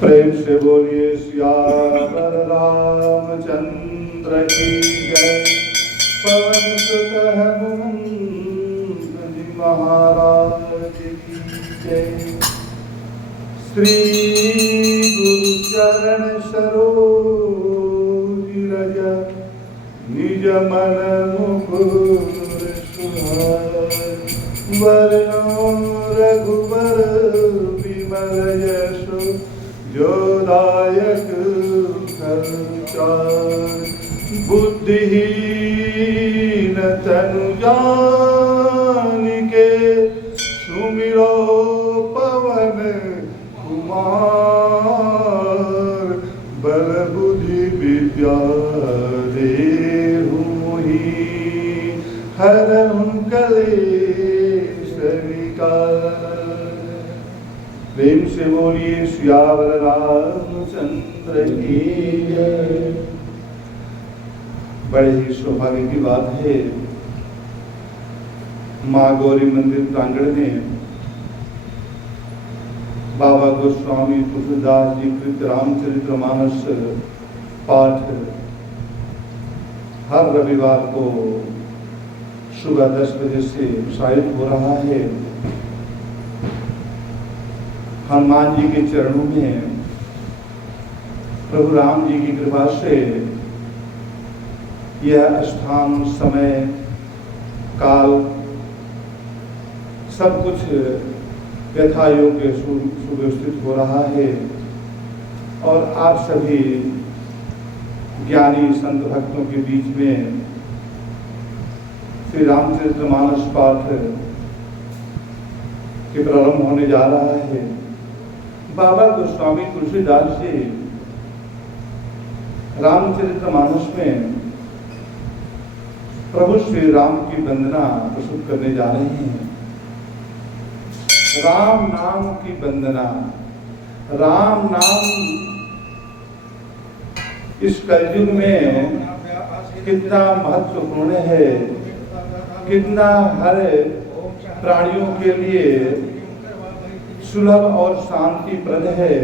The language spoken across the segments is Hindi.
प्रेम से बोलिए सियावर रामचंद्र की जय। पवन सुत हनुमंत जी महाराज की जय। श्री गुरु चरण सरोज रज निज मन मुकुर सुधारि। वरनो रघुवर विमल यशो जो दायक फलचारि। बुद्धिहीन तनु जानिके सुमिरो पवन कुमार। बल बुद्धि विद्या देहु मोहि हरहु कलेश विकार। प्रेम से बोलिए सियावर रामचंद्र की जय। बड़े ही सौभाग्य की बात है, माँ गौरी मंदिर प्रांगण में बाबा गोस्वामी तुलसीदास जी कृत रामचरितमानस पाठ हर रविवार को सुबह 10 बजे से प्रसारित हो रहा है। हनुमान जी के चरणों में प्रभु राम जी की कृपा से यह स्थान, समय, काल सब कुछ यथा योग्य सुव्यवस्थित हो रहा है और आप सभी ज्ञानी संत भक्तों के बीच में श्री रामचरितमानस पाठ के प्रारंभ होने जा रहा है। बाबा गोस्वामी तुलसीदास जी रामचरितमानस में प्रभु श्री राम की वंदना प्रस्तुत करने जा रहे हैं। राम नाम की वंदना। राम नाम इस कलयुग में कितना महत्वपूर्ण है, कितना हर प्राणियों के लिए सुलभ और शांतिप्रद है।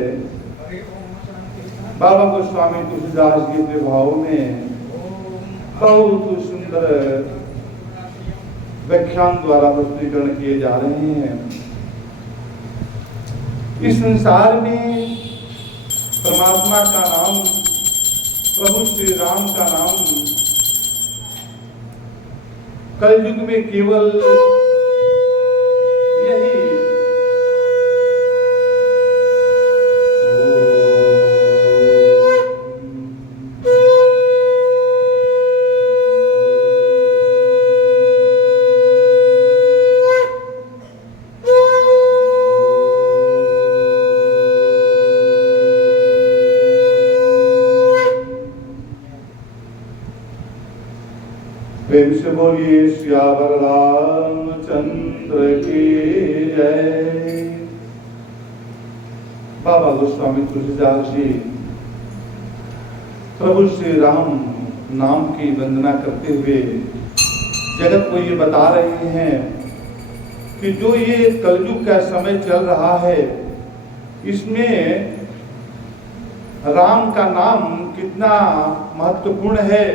बाबा गोस्वामी तुलसीदास के प्रभाव में बहुत सुंदर व्याख्यान द्वारा प्रस्तुतीकरण किए जा रहे हैं। इस संसार में परमात्मा का नाम, प्रभु श्री राम का नाम कलयुग में केवल यही प्रेम से बोलिए सियावर रामचंद्र की जय। बाबा गोस्वामी तुलसीदास जी प्रभु श्री राम नाम की वंदना करते हुए जगत को ये बता रहे हैं कि जो ये कलयुग का समय चल रहा है, इसमें राम का नाम कितना महत्वपूर्ण है।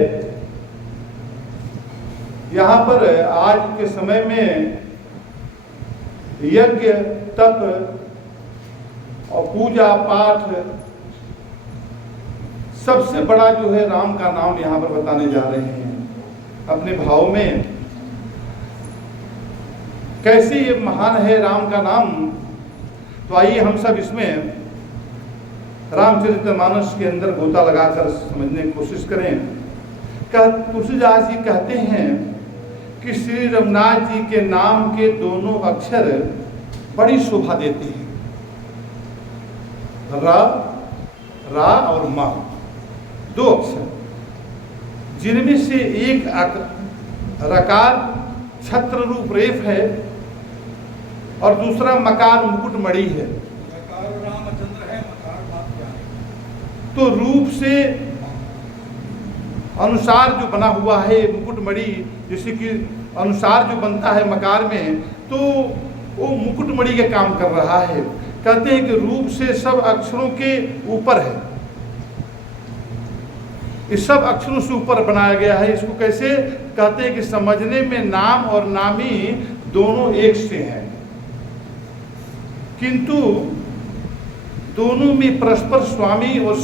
यहाँ पर आज के समय में यज्ञ, तप और पूजा पाठ सबसे बड़ा जो है राम का नाम यहाँ पर बताने जा रहे हैं अपने भाव में। कैसे ये महान है राम का नाम, तो आइए हम सब इसमें रामचरितमानस के अंदर गोता लगाकर समझने की कोशिश करें। तुलसीदास जी कहते हैं कि श्री रघुनाथ जी के नाम के दोनों अक्षर बड़ी शोभा देते हैं। रा और मा, दो अक्षर, जिनमें से एक रकार छत्र रूप रेफ है और दूसरा मकार मुकुट मणि है। रामचंद्र है, मकार बात क्या है? तो रूप से अनुसार जो बना हुआ है मुकुट मणि, जैसे कि अनुसार जो बनता है मकार में, तो वो मुकुट मणि का काम कर रहा है। कहते हैं कि रूप से सब अक्षरों के ऊपर है, इस सब अक्षरों से ऊपर बनाया गया है। इसको कैसे कहते हैं कि समझने में नाम और नामी दोनों एक से हैं, किंतु दोनों में परस्पर स्वामी और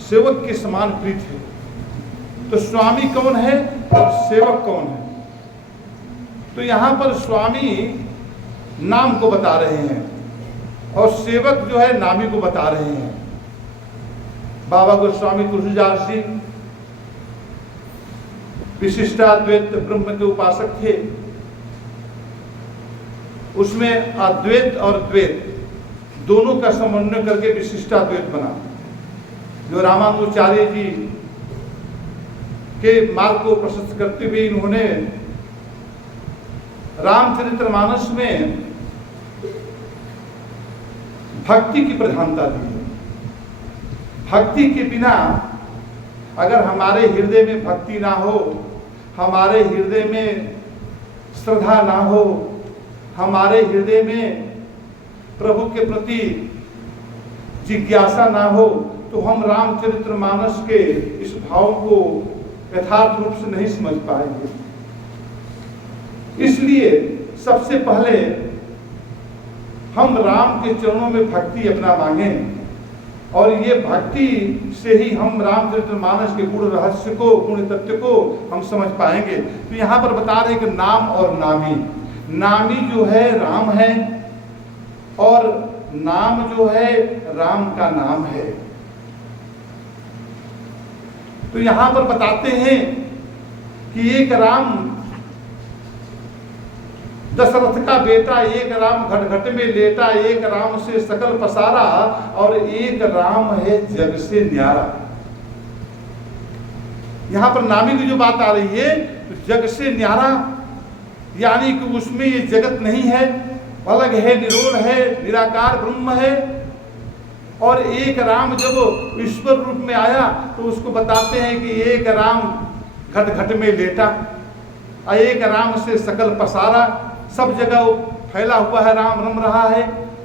सेवक के समान प्रीत है। तो स्वामी कौन है और सेवक कौन है? तो यहाँ पर स्वामी नाम को बता रहे हैं और सेवक जो है नामी को बता रहे हैं। बाबा गोस्वामी तुलसीदास जी विशिष्टाद्वैत ब्रह्म के उपासक थे। उसमें अद्वैत और द्वैत दोनों का समन्वय करके विशिष्टाद्वैत बना, जो रामानुजाचार्य जी के मार्ग को प्रशस्त करते हुए इन्होंने रामचरितमानस में भक्ति की प्रधानता दी। भक्ति के बिना अगर हमारे हृदय में भक्ति ना हो, हमारे हृदय में श्रद्धा ना हो, हमारे हृदय में प्रभु के प्रति जिज्ञासा ना हो, तो हम रामचरितमानस के इस भाव को यथार्थ रूप से नहीं समझ पाएंगे। इसलिए सबसे पहले हम राम के चरणों में भक्ति अपना मांगें, और ये भक्ति से ही हम रामचरितमानस के गुण रहस्य को, गुण तत्व को हम समझ पाएंगे। तो यहाँ पर बता रहे कि नाम और नामी, नामी जो है राम है और नाम जो है राम का नाम है। तो यहाँ पर बताते हैं कि एक राम दशरथ का बेटा, एक राम घट घट में लेटा, एक राम से सकल पसारा, और एक राम है जग से न्यारा। यहां पर नामी की जो बात आ रही है, जग से न्यारा यानी कि उसमें ये जगत नहीं है, अलग है, निरोल है, निराकार ब्रह्म है। और एक राम जब ईश्वर रूप में आया तो उसको बताते हैं कि एक राम घट घट में लेटा, एक राम से सकल पसारा, सब जगह फैला हुआ है, राम रम रहा है।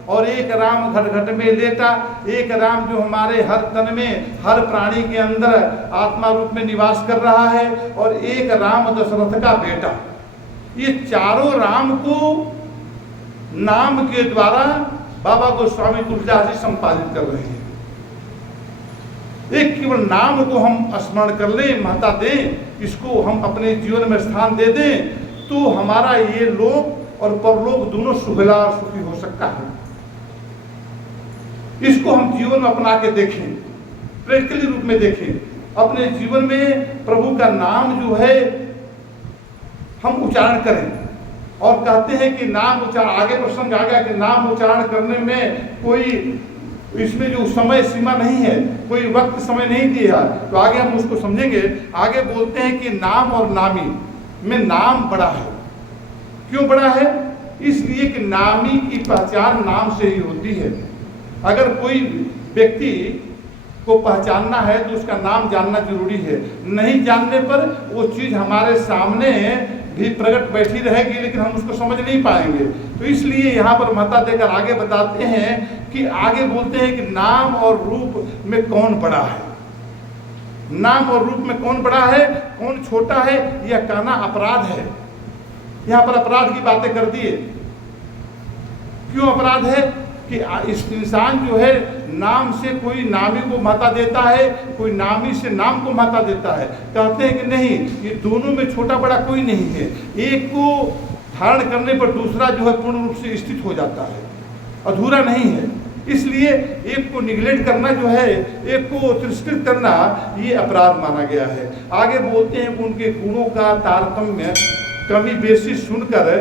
और एक राम घट घट में लेटा, एक राम जो हमारे हर तन में, हर प्राणी के अंदर आत्मा रूप में निवास कर रहा है, और एक राम दशरथ का बेटा। ये चारों राम को नाम के द्वारा बाबा गोस्वामी तुलसीदास जी संपादित कर रहे हैं। एक केवल नाम को हम स्मरण कर लें, महत्ता दें, इसको हम अपने जीवन में स्थान दे दें, तो हमारा ये लोक और परलोक दोनों सुखला और सुखी हो सकता है। इसको हम जीवन में अपना के देखें, प्रैक्टिकली रूप में देखें, अपने जीवन में प्रभु का नाम जो है हम उच्चारण करें। और कहते हैं कि नाम उच्चारण, आगे प्रसंग आ गया कि नाम उच्चारण करने में कोई इसमें जो समय सीमा नहीं है, कोई वक्त समय नहीं दिया, तो आगे हम उसको समझेंगे। आगे बोलते हैं कि नाम और नामी में नाम बड़ा है। क्यों बड़ा है? इसलिए कि नामी की पहचान नाम से ही होती है। अगर कोई व्यक्ति को पहचानना है तो उसका नाम जानना जरूरी है। नहीं जानने पर वो चीज़ हमारे सामने भी प्रकट बैठी रहेगी, लेकिन हम उसको समझ नहीं पाएंगे। तो इसलिए यहाँ पर महत्ता देकर आगे बताते हैं कि आगे बोलते हैं कि नाम और रूप में कौन बड़ा है। नाम और रूप में कौन बड़ा है, कौन छोटा है, यह कहना अपराध है। यहाँ पर अपराध की बातें कर दिए। क्यों अपराध है? कि इस इंसान जो है नाम से कोई नामी को महत्ता देता है, कोई नामी से नाम को महत्ता देता है। कहते हैं कि नहीं, ये दोनों में छोटा बड़ा कोई नहीं है। एक को धारण करने पर दूसरा जो है पूर्ण रूप से स्थित हो जाता है, अधूरा नहीं है। इसलिए एक को निगलेक्ट करना जो है, एक को तिरस्कृत करना, ये अपराध माना गया है। आगे बोलते हैं कि उनके गुणों का तारतम्य कमी बेसी सुनकर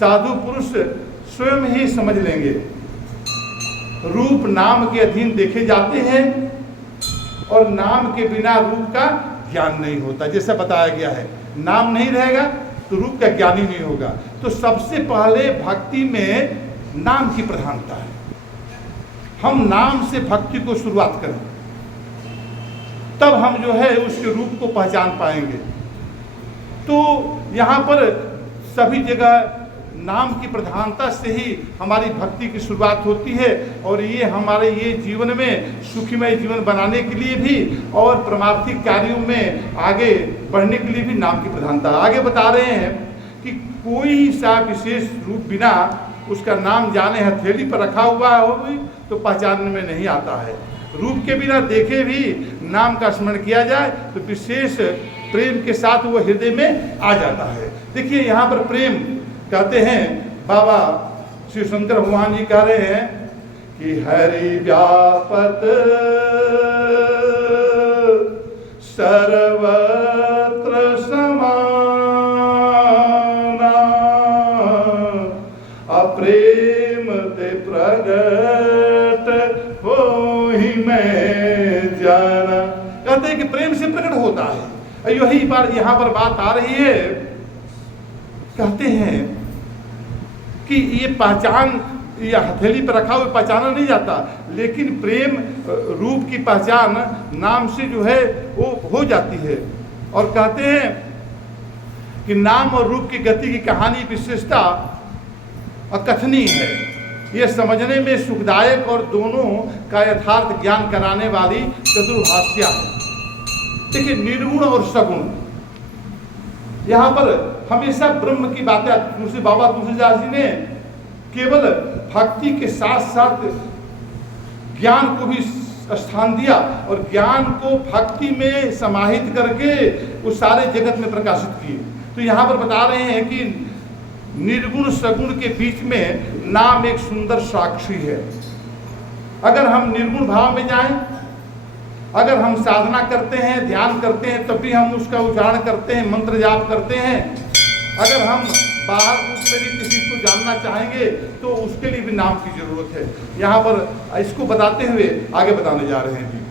साधु पुरुष स्वयं ही समझ लेंगे। रूप नाम के अधीन देखे जाते हैं और नाम के बिना रूप का ज्ञान नहीं होता। जैसा बताया गया है, नाम नहीं रहेगा तो रूप का ज्ञान ही नहीं होगा। तो सबसे पहले भक्ति में नाम की प्रधानता है। हम नाम से भक्ति को शुरुआत करें, तब हम जो है उसके रूप को पहचान पाएंगे। तो यहाँ पर सभी जगह नाम की प्रधानता से ही हमारी भक्ति की शुरुआत होती है, और ये हमारे ये जीवन में सुखमय जीवन बनाने के लिए भी और परमार्थिक कार्यों में आगे बढ़ने के लिए भी नाम की प्रधानता। आगे बता रहे हैं कि कोई सा विशेष रूप बिना उसका नाम जाने हथेली पर रखा हुआ हो तो पहचानने में नहीं आता है। रूप के बिना देखे भी नाम का स्मरण किया जाए तो विशेष प्रेम के साथ वो हृदय में आ जाता है। देखिए यहाँ पर प्रेम कहते हैं, बाबा श्री शंकर भगवान जी कह रहे हैं कि हरि व्यापत सर्वत्र समाना, अप्रेम ते प्रगट हो ही मैं जाना। कहते हैं कि प्रेम से प्रकट होता है। यही बार यहाँ पर बात आ रही है। कहते हैं कि ये पहचान या हथेली पर रखा हुआ पहचाना नहीं जाता, लेकिन प्रेम रूप की पहचान नाम से जो है वो हो जाती है। और कहते हैं कि नाम और रूप की गति की कहानी विशेषता अकथनीय है। ये समझने में सुखदायक और दोनों का यथार्थ ज्ञान कराने वाली चतुर्भाष्या है। देखिए निर्गुण और सगुण, यहाँ पर हमेशा ब्रह्म की बातें बाबा तुलसीदास जी ने केवल भक्ति के साथ साथ ज्ञान को भी स्थान दिया और ज्ञान को भक्ति में समाहित करके उस सारे जगत में प्रकाशित किए। तो यहाँ पर बता रहे हैं कि निर्गुण सगुण के बीच में नाम एक सुंदर साक्षी है। अगर हम निर्गुण भाव में जाएं, अगर हम साधना करते हैं, ध्यान करते हैं, तब भी हम उसका उच्चारण करते हैं, मंत्र जाप करते हैं। अगर हम बाहर रूप में भी किसी को जानना चाहेंगे तो उसके लिए भी नाम की जरूरत है। यहाँ पर इसको बताते हुए आगे बताने जा रहे हैं।